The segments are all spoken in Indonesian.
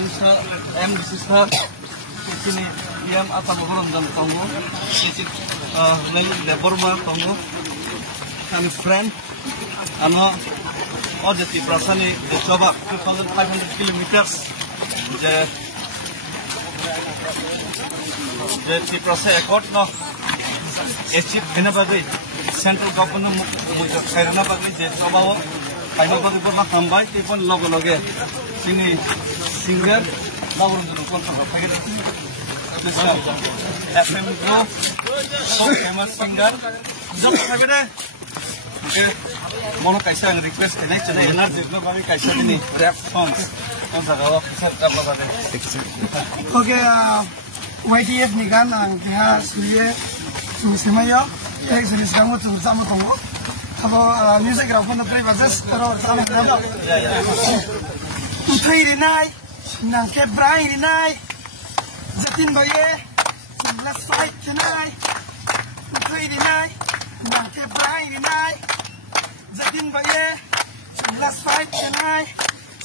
MDC sir sini PM atau belum jam tunggu sisi Deborma tunggu kami friend ano jadi perasaan ini coba 2,500 kilometers jadi proses ekor no achieve kena bagi central government muncul karena bagi jadi coba kayaknya bagi pernah tambah itu pun logo sini singer lawan dengan kontak apa FM Group famous singer jangan lagi deh mau kaisa yang request kena cina energi lo kami kaisa ini rap song yang sagala kisah apa kata oke YTF nih kan kita sudah semaya jenis kamu tuh sama kamu kalau music rap pun play basis terus sama kamu tuh ini naik nangke brai ini naik jatin baye let's fight tonight tuh ini naik nangke brai ini naik jatin baye let's fight tonight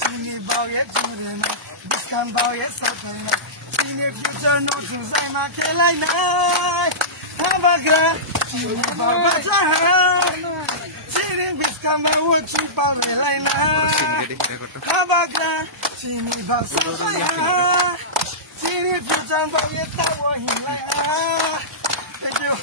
sini baye jurena biskan baye sakana sini future no susai makelai nai habagra sini bawa jahan sini biskan bawa cuba melai nai habagra sini basaya sini future baye tawa hilai thank you